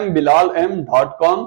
mbilalm.com.